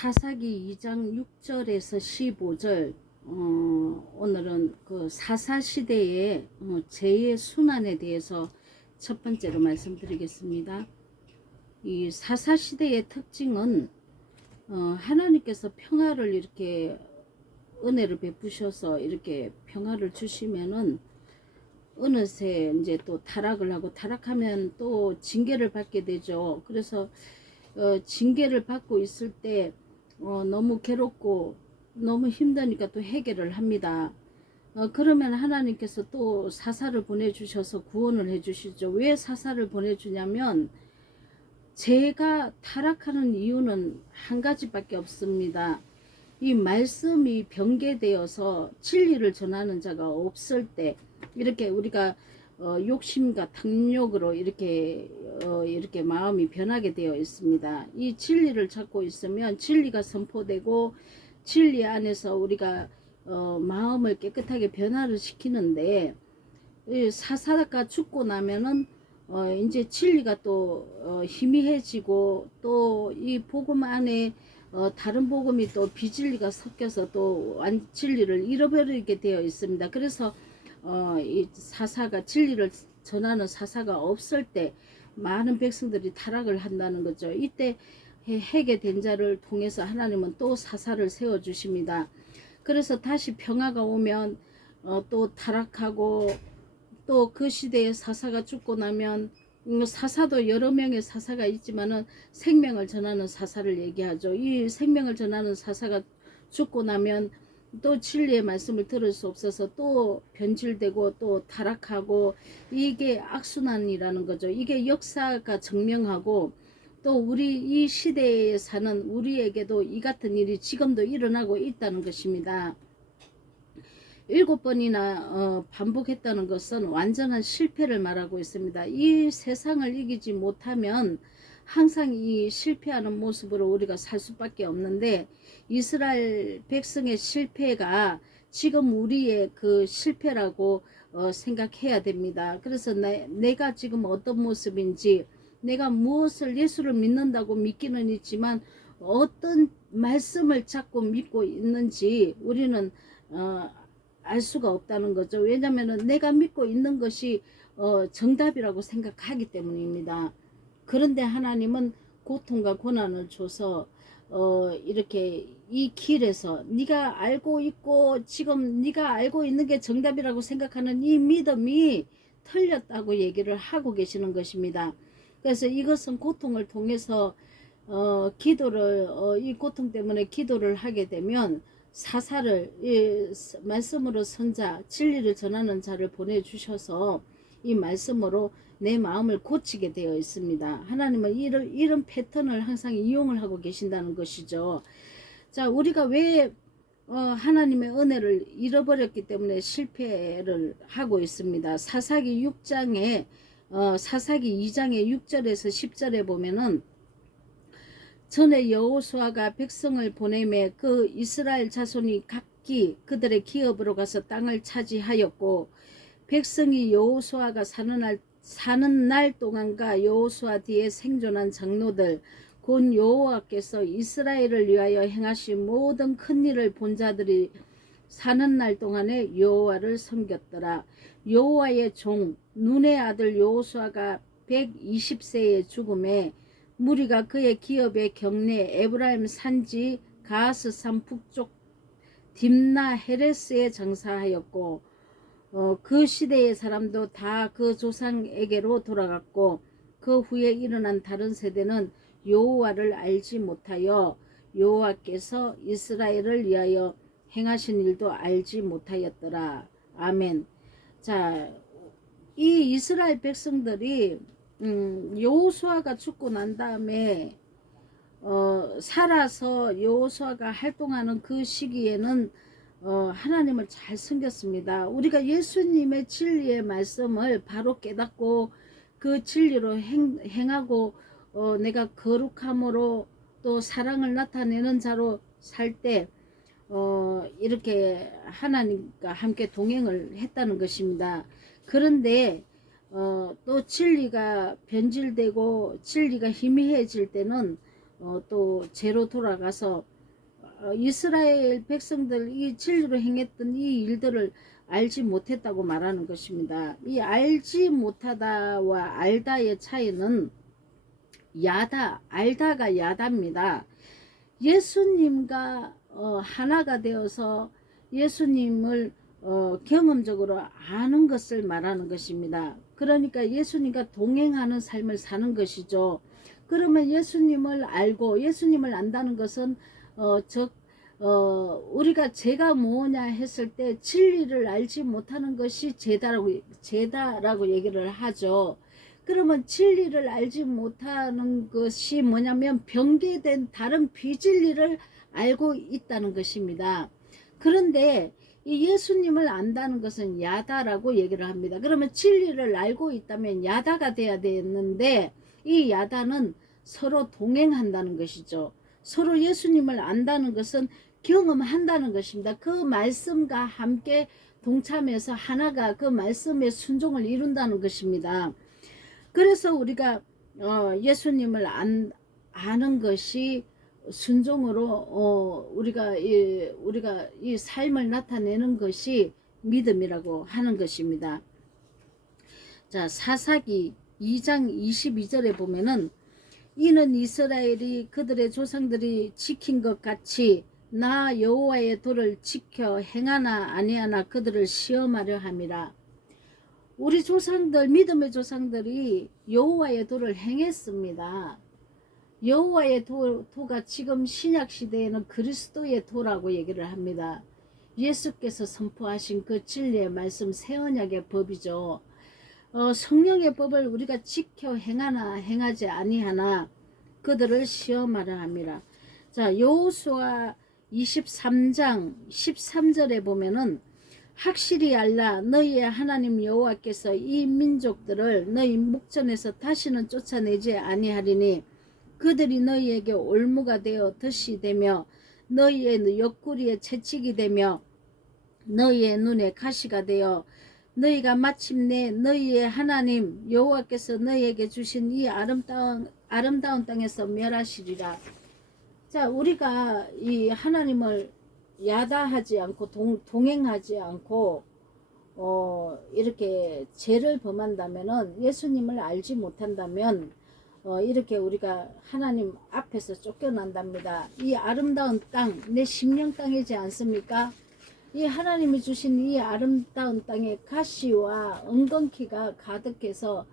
사사기 2장 6절에서 15절. 오늘은 그 사사시대의 죄의 순환에 대해서 첫 번째로 말씀드리겠습니다. 이 사사시대의 특징은 하나님께서 평화를 이렇게 은혜를 베푸셔서 이렇게 평화를 주시면은 어느새 이제 또 타락을 하고, 타락하면 또 징계를 받게 되죠. 그래서 징계를 받고 있을 때 너무 괴롭고 너무 힘드니까 또 해결을 합니다. 그러면 하나님께서 또 사사를 보내주셔서 구원을 해주시죠. 왜 사사를 보내주냐면, 제가 타락하는 이유는 한 가지밖에 없습니다. 이 말씀이 변개되어서 진리를 전하는 자가 없을 때, 이렇게 우리가 욕심과 탐욕으로 이렇게 마음이 변하게 되어 있습니다. 이 진리를 찾고 있으면 진리가 선포되고, 진리 안에서 우리가 마음을 깨끗하게 변화를 시키는데, 사사가 죽고 나면은 이제 진리가 또 희미해지고, 또 이 복음 안에 다른 복음이 또 비진리가 섞여서 또 진리를 잃어버리게 되어 있습니다. 그래서 이 사사가, 진리를 전하는 사사가 없을 때 많은 백성들이 타락을 한다는 거죠. 이때 해게 된 자를 통해서 하나님은 또 사사를 세워 주십니다. 그래서 다시 평화가 오면 또 타락하고, 또 그 시대에 사사가 죽고 나면, 사사도 여러 명의 사사가 있지만은 생명을 전하는 사사를 얘기하죠. 이 생명을 전하는 사사가 죽고 나면 또 진리의 말씀을 들을 수 없어서 또 변질되고 또 타락하고, 이게 악순환이라는 거죠. 이게 역사가 증명하고, 또 우리 이 시대에 사는 우리에게도 이 같은 일이 지금도 일어나고 있다는 것입니다. 7번이나 반복했다는 것은 완전한 실패를 말하고 있습니다. 이 세상을 이기지 못하면 항상 이 실패하는 모습으로 우리가 살 수밖에 없는데, 이스라엘 백성의 실패가 지금 우리의 그 실패라고 생각해야 됩니다. 그래서 내가 지금 어떤 모습인지, 내가 무엇을, 예수를 믿는다고 믿기는 있지만 어떤 말씀을 찾고 믿고 있는지 우리는 알 수가 없다는 거죠. 왜냐하면 내가 믿고 있는 것이 정답이라고 생각하기 때문입니다. 그런데 하나님은 고통과 고난을 줘서 이렇게 이 길에서 네가 알고 있고 지금 네가 알고 있는 게 정답이라고 생각하는 이 믿음이 틀렸다고 얘기를 하고 계시는 것입니다. 그래서 이것은 고통을 통해서 기도를 이 고통 때문에 기도를 하게 되면 사사를, 말씀으로 선자, 진리를 전하는 자를 보내주셔서 이 말씀으로 내 마음을 고치게 되어 있습니다. 하나님은 이런 패턴을 항상 이용을 하고 계신다는 것이죠. 자, 우리가 왜 하나님의 은혜를 잃어버렸기 때문에 실패를 하고 있습니다. 사사기 6장에 사사기 2장의 6절에서 10절에 보면은, 전에 여호수아가 백성을 보내매 그 이스라엘 자손이 각기 그들의 기업으로 가서 땅을 차지하였고, 백성이 여호수아가 사는 날 동안과 여호수아 뒤에 생존한 장로들 곧 여호와께서 이스라엘을 위하여 행하신 모든 큰 일을 본 자들이 사는 날 동안에 여호와를 섬겼더라. 여호와의 종 눈의 아들 여호수아가 120세의 죽음에 무리가 그의 기업의 경내 에브라임 산지 가스 산 북쪽 딥나 헤레스에 장사하였고, 그 시대의 사람도 다 그 조상에게로 돌아갔고, 그 후에 일어난 다른 세대는 여호와를 알지 못하여 여호와께서 이스라엘을 위하여 행하신 일도 알지 못하였더라. 아멘. 자, 이 이스라엘 백성들이 여호수아가 죽고 난 다음에 살아서 여호수아가 활동하는 그 시기에는 하나님을 잘 섬겼습니다. 우리가 예수님의 진리의 말씀을 바로 깨닫고 그 진리로 행하고 내가 거룩함으로 또 사랑을 나타내는 자로 살 때 이렇게 하나님과 함께 동행을 했다는 것입니다. 그런데 또 진리가 변질되고 진리가 희미해질 때는 또 죄로 돌아가서 이스라엘 백성들 이 진리로 행했던 이 일들을 알지 못했다고 말하는 것입니다. 이 알지 못하다와 알다의 차이는 알다가 야다입니다. 예수님과 하나가 되어서 예수님을 경험적으로 아는 것을 말하는 것입니다. 그러니까 예수님과 동행하는 삶을 사는 것이죠. 그러면 예수님을 알고 예수님을 안다는 것은 즉 우리가 죄가 뭐냐 했을 때 진리를 알지 못하는 것이 죄다라고 얘기를 하죠. 그러면 진리를 알지 못하는 것이 뭐냐면 변개된 다른 비진리를 알고 있다는 것입니다. 그런데 이 예수님을 안다는 것은 야다라고 얘기를 합니다. 그러면 진리를 알고 있다면 야다가 돼야 되는데 이 야다는 서로 동행한다는 것이죠. 서로 예수님을 안다는 것은 경험한다는 것입니다. 그 말씀과 함께 동참해서 하나가 그 말씀의 순종을 이룬다는 것입니다. 그래서 우리가 예수님을 아는 것이 순종으로 우리가 이 삶을 나타내는 것이 믿음이라고 하는 것입니다. 자, 사사기 2장 22절에 보면은 이는 이스라엘이 그들의 조상들이 지킨 것 같이 나 여호와의 도를 지켜 행하나 아니하나 그들을 시험하려 함이라. 우리 조상들, 믿음의 조상들이 여호와의 도를 행했습니다. 여호와의 도가 지금 신약 시대에는 그리스도의 도라고 얘기를 합니다. 예수께서 선포하신 그 진리의 말씀, 새 언약의 법이죠. 성령의 법을 우리가 지켜 행하나 행하지 아니하나 그들을 시험하라 함이라. 자, 여호수아 23장 13절에 보면은 확실히 알라 너희의 하나님 여호와께서 이 민족들을 너희 목전에서 다시는 쫓아내지 아니하리니 그들이 너희에게 올무가 되어 덫이 되며 너희의 옆구리에 채찍이 되며 너희의 눈에 가시가 되어 너희가 마침내 너희의 하나님 여호와께서 너희에게 주신 이 아름다운 땅에서 멸하시리라. 자, 우리가 이 하나님을 야다하지 않고 동행하지 않고 이렇게 죄를 범한다면은 예수님을 알지 못한다면 이렇게 우리가 하나님 앞에서 쫓겨난답니다. 이 아름다운 땅, 내 심령 땅이지 않습니까? 이 하나님이 주신 이 아름다운 땅에 가시와 엉겅퀴가 가득해서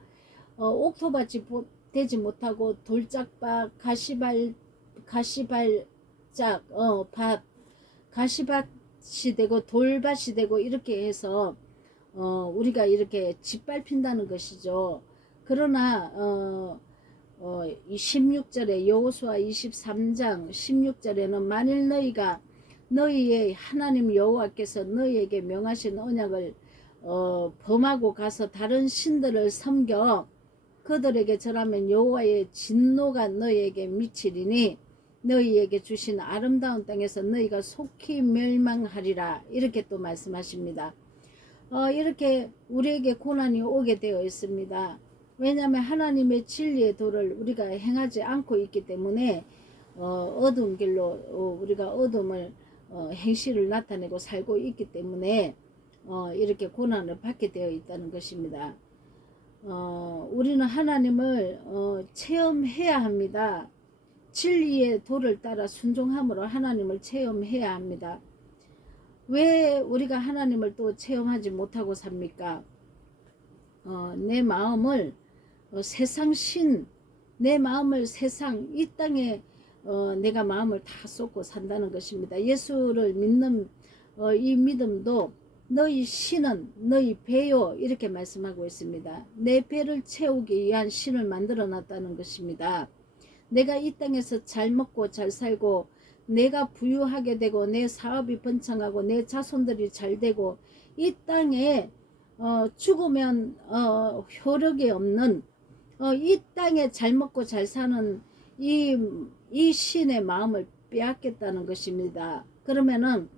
옥토밭이 되지 못하고 돌짝밭, 가시밭이 되고 돌밭이 되고 이렇게 해서 우리가 이렇게 짓밟힌다는 것이죠. 그러나 이 16절에 여호수아 23장 16절에는 만일 너희가 너희의 하나님 여호와께서 너희에게 명하신 언약을 범하고 가서 다른 신들을 섬겨 그들에게 절하면 여호와의 진노가 너희에게 미치리니 너희에게 주신 아름다운 땅에서 너희가 속히 멸망하리라. 이렇게 또 말씀하십니다. 이렇게 우리에게 고난이 오게 되어 있습니다. 왜냐하면 하나님의 진리의 도를 우리가 행하지 않고 있기 때문에 어두운 길로 우리가 어둠을 행실을 나타내고 살고 있기 때문에 이렇게 고난을 받게 되어 있다는 것입니다. 우리는 하나님을 체험해야 합니다. 진리의 도를 따라 순종함으로 하나님을 체험해야 합니다. 왜 우리가 하나님을 또 체험하지 못하고 삽니까? 내 마음을 내 마음을 세상 이 땅에 내가 마음을 다 쏟고 산다는 것입니다. 예수를 믿는 이 믿음도 너희 신은 너희 배요 이렇게 말씀하고 있습니다. 내 배를 채우기 위한 신을 만들어 놨다는 것입니다. 내가 이 땅에서 잘 먹고 잘 살고 내가 부유하게 되고 내 사업이 번창하고 내 자손들이 잘 되고 이 땅에 죽으면 효력이 없는 이 땅에 잘 먹고 잘 사는 이 신의 마음을 빼앗겠다는 것입니다. 그러면은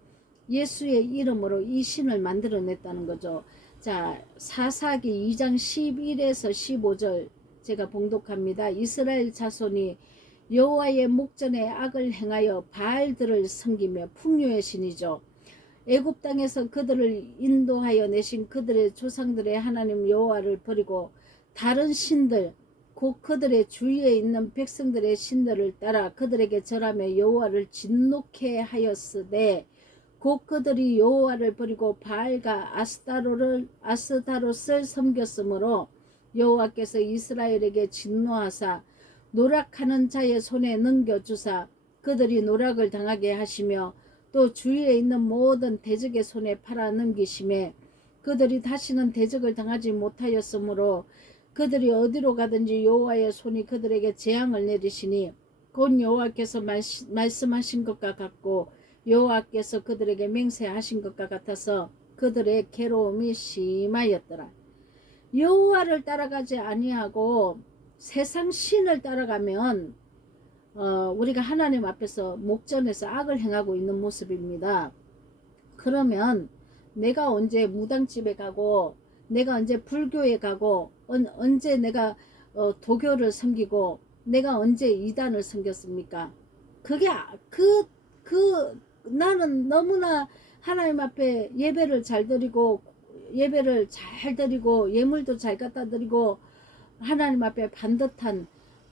예수의 이름으로 이 신을 만들어냈다는 거죠. 자, 사사기 2장 11에서 15절 제가 봉독합니다. 이스라엘 자손이 여호와의 목전에 악을 행하여 바알들을 섬기며 풍요의 신이죠. 애굽 땅에서 그들을 인도하여 내신 그들의 조상들의 하나님 여호와를 버리고 다른 신들 곧 그들의 주위에 있는 백성들의 신들을 따라 그들에게 절하며 여호와를 진노케 하였으되 곧 그들이 여호와를 버리고 바알과 아스타롯을 섬겼으므로 여호와께서 이스라엘에게 진노하사 노락하는 자의 손에 넘겨주사 그들이 노락을 당하게 하시며 또 주위에 있는 모든 대적의 손에 팔아 넘기심에 그들이 다시는 대적을 당하지 못하였으므로 그들이 어디로 가든지 여호와의 손이 그들에게 재앙을 내리시니 곧 여호와께서 말씀하신 것과 같고 여호와께서 그들에게 맹세하신 것과 같아서 그들의 괴로움이 심하였더라. 여호와를 따라가지 아니하고 세상 신을 따라가면 우리가 하나님 앞에서 목전에서 악을 행하고 있는 모습입니다. 그러면 내가 언제 무당집에 가고 내가 언제 불교에 가고 언제 내가 도교를 섬기고 내가 언제 이단을 섬겼습니까? 그게 나는 너무나 하나님 앞에 예배를 잘 드리고 예물도 잘 갖다 드리고 하나님 앞에 반듯한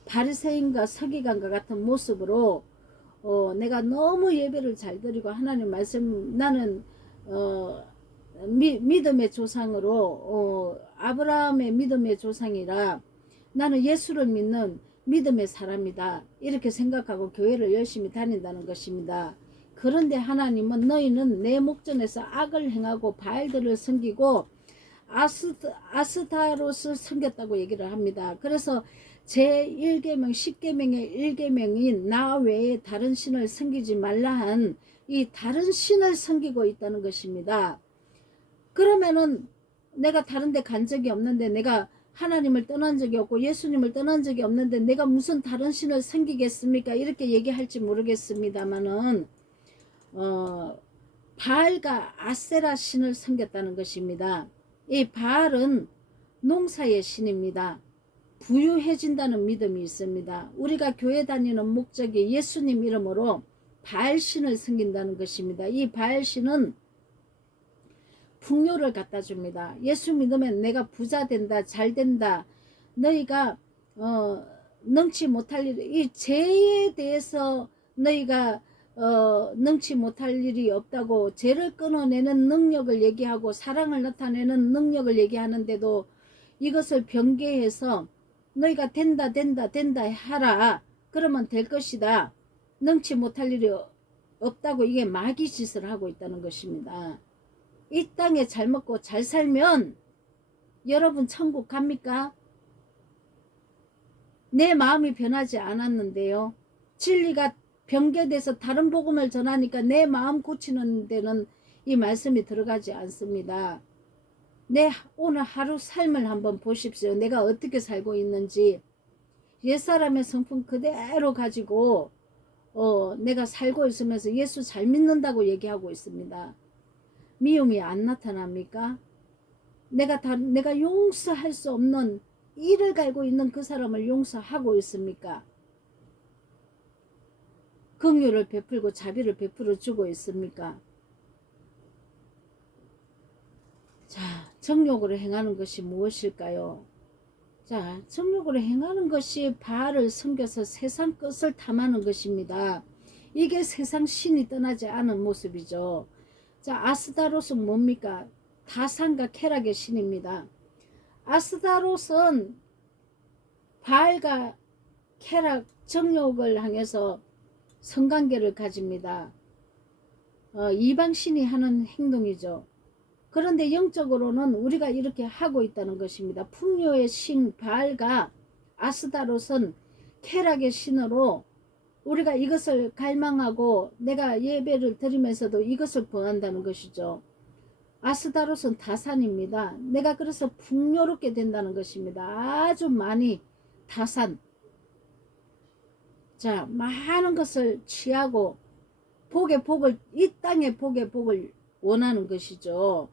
바리새인과 서기관과 같은 모습으로 내가 너무 예배를 잘 드리고 하나님 말씀 나는 믿음의 조상으로 아브라함의 믿음의 조상이라 나는 예수를 믿는 믿음의 사람이다 이렇게 생각하고 교회를 열심히 다닌다는 것입니다. 그런데 하나님은 너희는 내 목전에서 악을 행하고 바알들을 섬기고 아스타롯을 섬겼다고 얘기를 합니다. 그래서 제1계명 10계명의 1계명인 나 외에 다른 신을 섬기지 말라 한 이 다른 신을 섬기고 있다는 것입니다. 그러면은 내가 다른 데 간 적이 없는데 내가 하나님을 떠난 적이 없고 예수님을 떠난 적이 없는데 내가 무슨 다른 신을 섬기겠습니까? 이렇게 얘기할지 모르겠습니다만은 바알과 아세라 신을 섬겼다는 것입니다. 이 바알은 농사의 신입니다. 부유해진다는 믿음이 있습니다. 우리가 교회 다니는 목적이 예수님 이름으로 바알신을 섬긴다는 것입니다. 이 바알신은 풍요를 갖다 줍니다. 예수 믿으면 내가 부자 된다, 잘 된다. 너희가 능치 못할 일, 이 죄에 대해서 너희가 능치 못할 일이 없다고 죄를 끊어내는 능력을 얘기하고 사랑을 나타내는 능력을 얘기하는데도 이것을 변개해서 너희가 된다 하라. 그러면 될 것이다. 능치 못할 일이 없다고 이게 마귀 짓을 하고 있다는 것입니다. 이 땅에 잘 먹고 잘 살면 여러분 천국 갑니까? 내 마음이 변하지 않았는데요. 진리가 변개돼서 다른 복음을 전하니까 내 마음 고치는 데는 이 말씀이 들어가지 않습니다. 내 오늘 하루 삶을 한번 보십시오. 내가 어떻게 살고 있는지 옛사람의 성품 그대로 가지고 내가 살고 있으면서 예수 잘 믿는다고 얘기하고 있습니다. 미움이 안 나타납니까? 내가 용서할 수 없는 이를 갈고 있는 그 사람을 용서하고 있습니까? 긍휼을 베풀고 자비를 베풀어 주고 있습니까? 자, 정욕으로 행하는 것이 무엇일까요? 자, 정욕으로 행하는 것이 바알을 섬겨서 세상 것을 탐하는 것입니다. 이게 세상 신이 떠나지 않은 모습이죠. 자, 아스타롯은 뭡니까? 다산과 쾌락의 신입니다. 아스타롯은 바알과 쾌락, 정욕을 향해서 성관계를 가집니다. 이방신이 하는 행동이죠. 그런데 영적으로는 우리가 이렇게 하고 있다는 것입니다. 풍요의 신 바알과 아스타롯은 쾌락의 신으로 우리가 이것을 갈망하고 내가 예배를 드리면서도 이것을 구한다는 것이죠. 아스타롯은 다산입니다. 내가 그래서 풍요롭게 된다는 것입니다. 아주 많이 다산. 자, 많은 것을 취하고 복의 복을 이 땅의 복의 복을 원하는 것이죠.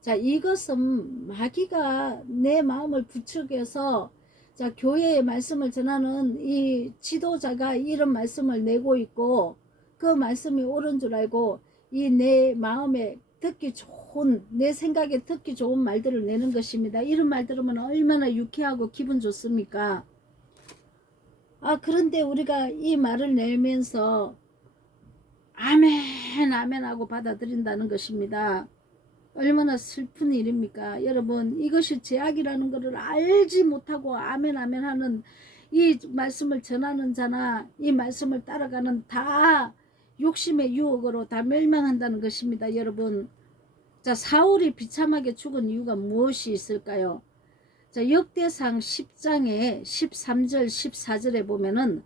자, 이것은 마귀가 내 마음을 부추겨서 자, 교회의 말씀을 전하는 이 지도자가 이런 말씀을 내고 있고 그 말씀이 옳은 줄 알고 이 내 마음에 듣기 좋은, 내 생각에 듣기 좋은 말들을 내는 것입니다. 이런 말 들으면 얼마나 유쾌하고 기분 좋습니까? 그런데 우리가 이 말을 내면서 아멘 아멘 하고 받아들인다는 것입니다. 얼마나 슬픈 일입니까? 여러분, 이것이 죄악이라는 것을 알지 못하고 아멘 아멘 하는 이 말씀을 전하는 자나 이 말씀을 따라가는 다 욕심의 유혹으로 다 멸망한다는 것입니다. 여러분, 자, 사울이 비참하게 죽은 이유가 무엇이 있을까요? 자, 역대상 10장에 13절 14절에 보면은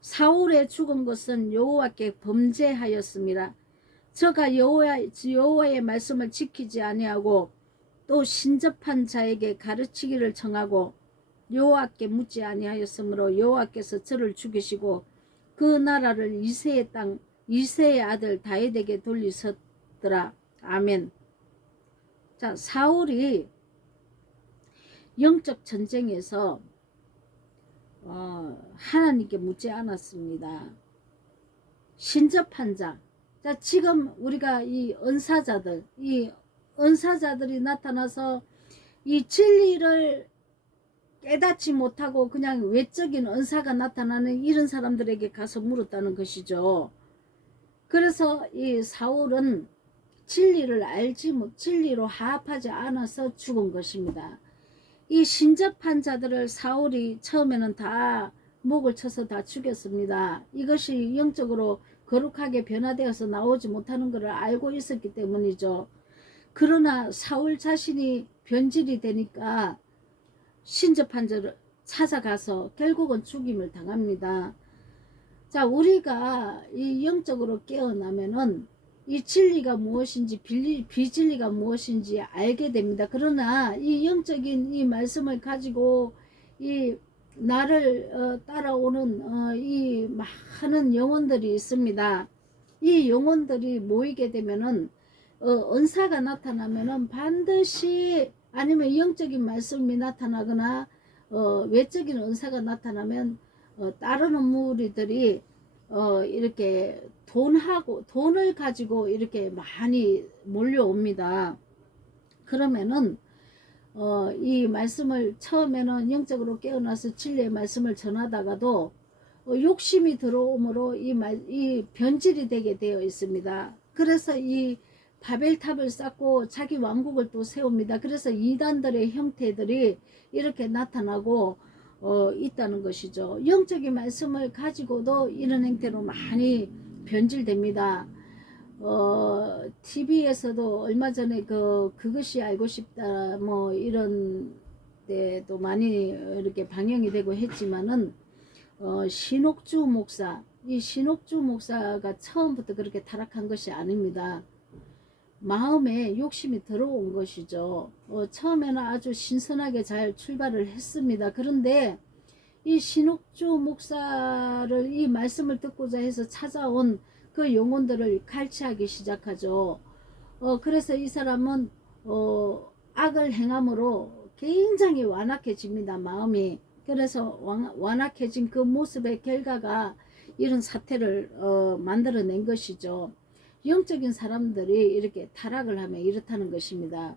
사울의 죽은 것은 여호와께 범죄하였습니다. 저가 여호와의 말씀을 지키지 아니하고 또 신접한 자에게 가르치기를 청하고 여호와께 묻지 아니하였으므로 여호와께서 저를 죽이시고 그 나라를 이새의 아들 다윗에게 돌리셨더라. 아멘. 자, 사울이 영적 전쟁에서 하나님께 묻지 않았습니다. 신접한 자. 자, 지금 우리가 이 은사자들이 나타나서 이 진리를 깨닫지 못하고 그냥 외적인 은사가 나타나는 이런 사람들에게 가서 물었다는 것이죠. 그래서 이 사울은 진리로 하합하지 않아서 죽은 것입니다. 이 신접한 자들을 사울이 처음에는 다 목을 쳐서 다 죽였습니다. 이것이 영적으로 거룩하게 변화되어서 나오지 못하는 것을 알고 있었기 때문이죠. 그러나 사울 자신이 변질이 되니까 신접한 자를 찾아가서 결국은 죽임을 당합니다. 자, 우리가 이 영적으로 깨어나면은 이 진리가 무엇인지 비진리가 무엇인지 알게 됩니다. 그러나 이 영적인 이 말씀을 가지고 이 나를 따라오는 이 많은 영혼들이 있습니다. 이 영혼들이 모이게 되면은 은사가 나타나면은 반드시, 아니면 영적인 말씀이 나타나거나 외적인 은사가 나타나면 따르는 무리들이 이렇게 돈을 가지고 이렇게 많이 몰려옵니다. 그러면은 이 말씀을 처음에는 영적으로 깨어나서 진리의 말씀을 전하다가도 욕심이 들어오므로 이 변질이 되게 되어 있습니다. 그래서 이 바벨탑을 쌓고 자기 왕국을 또 세웁니다. 그래서 이단들의 형태들이 이렇게 나타나고 있다는 것이죠. 영적인 말씀을 가지고도 이런 행태로 많이 변질됩니다. TV에서도 얼마 전에 그것이 알고 싶다 뭐 이런 데도 많이 이렇게 방영이 되고 했지만은 신옥주 목사, 이 신옥주 목사가 처음부터 그렇게 타락한 것이 아닙니다. 마음에 욕심이 들어온 것이죠. 처음에는 아주 신선하게 잘 출발을 했습니다. 그런데 이 신옥주 목사를 이 말씀을 듣고자 해서 찾아온 그 영혼들을 갈취하기 시작하죠. 그래서 이 사람은 악을 행함으로 굉장히 완악해집니다. 마음이. 그래서 완악해진 그 모습의 결과가 이런 사태를 만들어낸 것이죠. 영적인 사람들이 이렇게 타락을 하면 이렇다는 것입니다.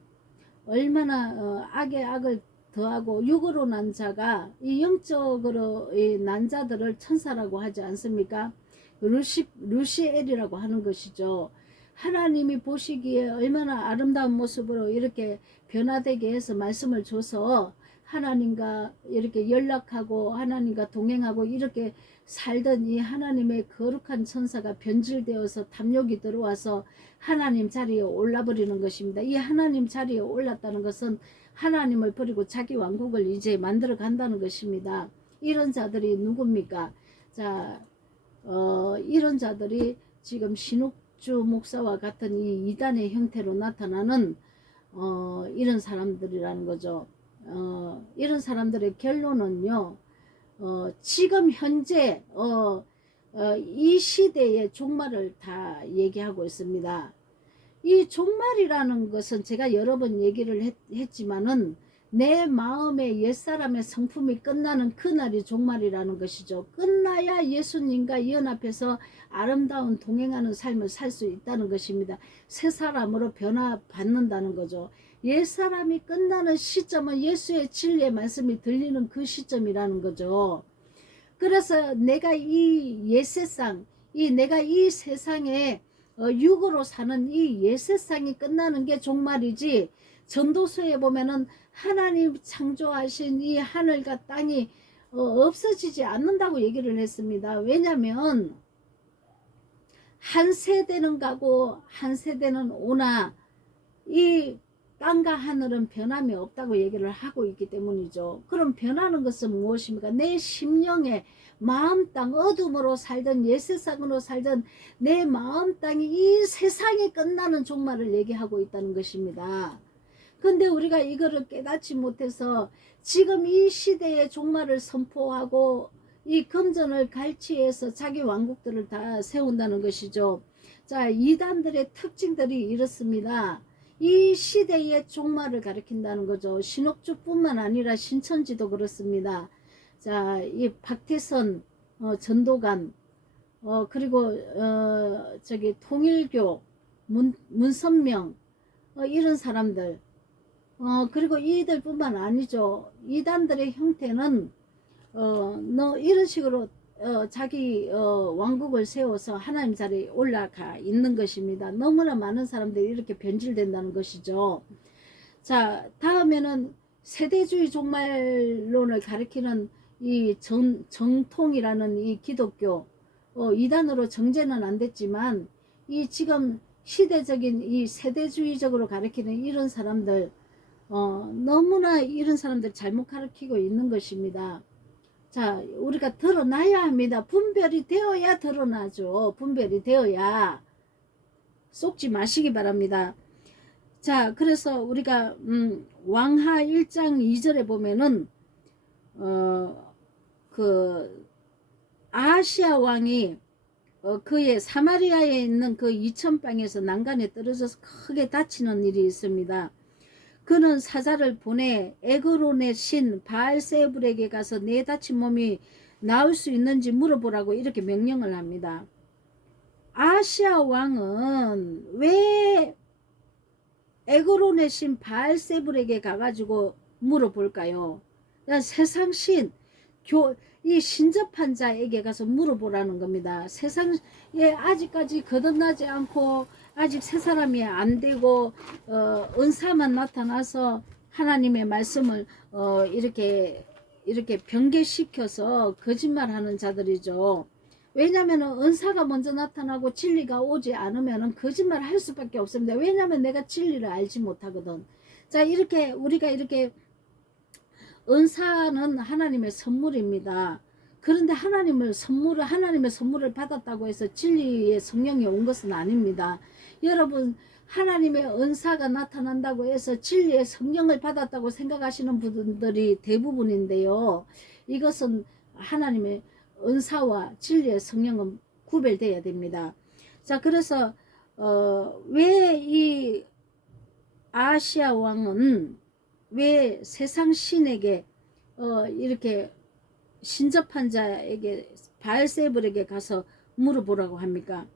얼마나 악에 악을 더하고 육으로 난 자가 이 영적으로 난 자들을 천사라고 하지 않습니까? 루시엘이라고 하는 것이죠. 하나님이 보시기에 얼마나 아름다운 모습으로 이렇게 변화되게 해서 말씀을 줘서 하나님과 이렇게 연락하고 하나님과 동행하고 이렇게 살던 이 하나님의 거룩한 천사가 변질되어서 탐욕이 들어와서 하나님 자리에 올라버리는 것입니다. 이 하나님 자리에 올랐다는 것은 하나님을 버리고 자기 왕국을 이제 만들어 간다는 것입니다. 이런 자들이 누굽니까? 자, 이런 자들이 지금 신옥주 목사와 같은 이 이단의 형태로 나타나는 이런 사람들이라는 거죠. 이런 사람들의 결론은요, 지금 현재 이 시대의 종말을 다 얘기하고 있습니다. 이 종말이라는 것은 제가 여러 번 얘기를 했지만은 내 마음의 옛사람의 성품이 끝나는 그날이 종말이라는 것이죠. 끝나야 예수님과 연합해서 아름다운 동행하는 삶을 살 수 있다는 것입니다. 새 사람으로 변화받는다는 거죠. 옛사람이 끝나는 시점은 예수의 진리의 말씀이 들리는 그 시점이라는 거죠. 그래서 내가 이 옛세상, 내가 이 세상에 육으로 사는 이 옛세상이 끝나는 게 종말이지, 전도서에 보면은 하나님 창조하신 이 하늘과 땅이 없어지지 않는다고 얘기를 했습니다. 왜냐하면 한 세대는 가고 한 세대는 오나 이 땅과 하늘은 변함이 없다고 얘기를 하고 있기 때문이죠. 그럼 변하는 것은 무엇입니까? 내 심령에 마음 땅 어둠으로 살던 옛세상으로 살던 내 마음 땅이 이 세상이 끝나는 종말을 얘기하고 있다는 것입니다. 근데 우리가 이거를 깨닫지 못해서 지금 이 시대의 종말을 선포하고 이 금전을 갈취해서 자기 왕국들을 다 세운다는 것이죠. 자, 이단들의 특징들이 이렇습니다. 이 시대의 종말을 가리킨다는 거죠. 신옥주뿐만 아니라 신천지도 그렇습니다. 자, 이 박태선 전도관, 그리고 저기 통일교 문선명, 이런 사람들, 그리고 이들뿐만 아니죠. 이단들의 형태는 너 이런 식으로 자기 왕국을 세워서 하나님 자리에 올라가 있는 것입니다. 너무나 많은 사람들이 이렇게 변질된다는 것이죠. 자, 다음에는 세대주의 종말론을 가리키는 이 정통이라는 이 기독교, 이단으로 정제는 안 됐지만 이 지금 시대적인 이 세대주의적으로 가리키는 이런 사람들, 너무나 이런 사람들 잘못 가르치고 있는 것입니다. 자, 우리가 드러나야 합니다. 분별이 되어야 드러나죠. 분별이 되어야. 속지 마시기 바랍니다. 자, 그래서 우리가 왕하 1장 2절에 보면은 그 아하시아 왕이 그의 사마리아에 있는 그 이천방에서 난간에 떨어져서 크게 다치는 일이 있습니다. 그는 사자를 보내 에그론의 신 바알세불에게 가서 내 다친 몸이 나을 수 있는지 물어보라고 이렇게 명령을 합니다. 아시아 왕은 왜 에그론의 신 바알세불에게 가가지고 물어볼까요? 세상 신, 이 신접한 자에게 가서 물어보라는 겁니다. 세상에 아직까지 거듭나지 않고 아직 새 사람이 안 되고 은사만 나타나서 하나님의 말씀을 이렇게 변개시켜서 거짓말하는 자들이죠. 왜냐하면 은사가 먼저 나타나고 진리가 오지 않으면 거짓말 할 수밖에 없습니다. 왜냐하면 내가 진리를 알지 못하거든. 자, 이렇게 우리가 이렇게 은사는 하나님의 선물입니다. 그런데 하나님의 선물을 받았다고 해서 진리의 성령이 온 것은 아닙니다. 여러분, 하나님의 은사가 나타난다고 해서 진리의 성령을 받았다고 생각하시는 분들이 대부분인데요. 이것은 하나님의 은사와 진리의 성령은 구별되어야 됩니다. 자, 그래서 왜 이 아시아 왕은 왜 세상 신에게 이렇게 신접한 자에게 바알세불에게 가서 물어보라고 합니까?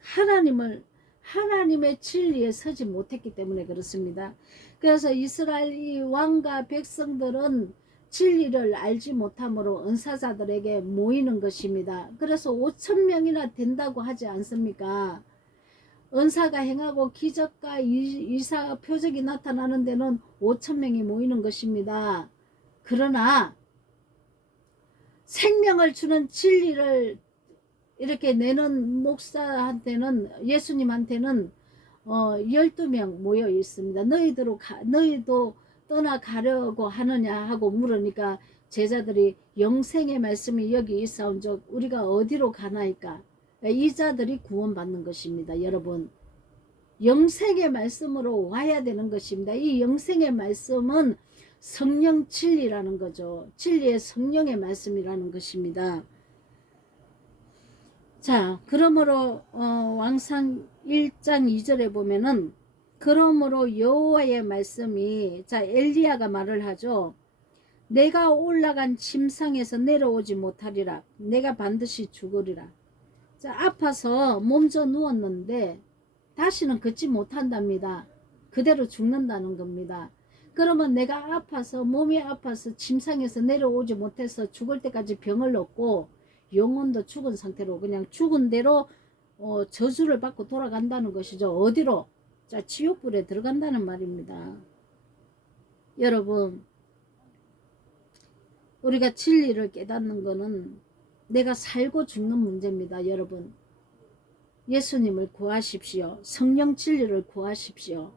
하나님의 진리에 서지 못했기 때문에 그렇습니다. 그래서 이스라엘 이 왕과 백성들은 진리를 알지 못함으로 은사자들에게 모이는 것입니다. 그래서 5,000명이나 된다고 하지 않습니까? 은사가 행하고 기적과 이사 표적이 나타나는 데는 5,000명이 모이는 것입니다. 그러나 생명을 주는 진리를 이렇게 내는 목사한테는, 예수님한테는 12명 모여 있습니다. 너희도 떠나가려고 하느냐 하고 물으니까 제자들이 영생의 말씀이 여기 있사온즉 우리가 어디로 가나이까? 이 자들이 구원받는 것입니다. 여러분, 영생의 말씀으로 와야 되는 것입니다. 이 영생의 말씀은 성령 진리라는 거죠. 진리의 성령의 말씀이라는 것입니다. 자, 그러므로 왕상 1장 2절에 보면은 그러므로 여호와의 말씀이, 자, 엘리야가 말을 하죠. 내가 올라간 침상에서 내려오지 못하리라. 내가 반드시 죽으리라. 자, 아파서 몸져 누웠는데 다시는 걷지 못한답니다. 그대로 죽는다는 겁니다. 그러면 내가 아파서, 몸이 아파서 침상에서 내려오지 못해서 죽을 때까지 병을 얻고 영혼도 죽은 상태로 그냥 죽은 대로 저주를 받고 돌아간다는 것이죠. 어디로? 자, 지옥불에 들어간다는 말입니다. 여러분, 우리가 진리를 깨닫는 것은 내가 살고 죽는 문제입니다. 여러분, 예수님을 구하십시오. 성령 진리를 구하십시오.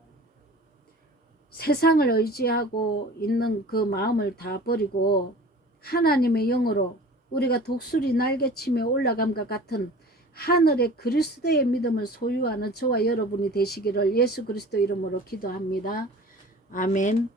세상을 의지하고 있는 그 마음을 다 버리고 하나님의 영으로 우리가 독수리 날개치며 올라감과 같은 하늘의 그리스도의 믿음을 소유하는 저와 여러분이 되시기를 예수 그리스도 이름으로 기도합니다. 아멘.